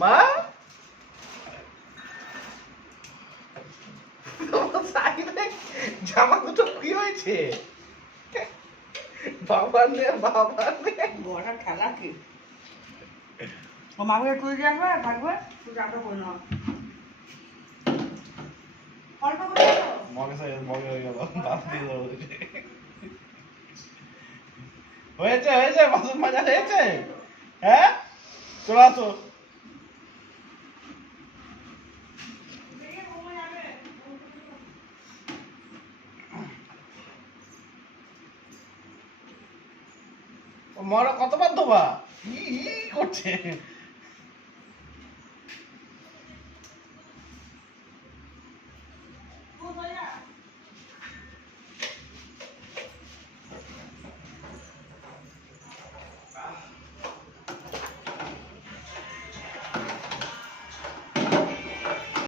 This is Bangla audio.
মা জামা দুটো কি হয়েছে? বাবা নে বড় খেলা কি ও মাকে তুই যাবে থাকবে তুই যাবে কই না অল্প করে মগে হয়ে গেল বাদ দিয়ে দেবো। হয়েছে হয়েছে বাসন মাজা হয়েছে। হ্যাঁ চলে আসো। মরা কতবার ধোবা ই করছে।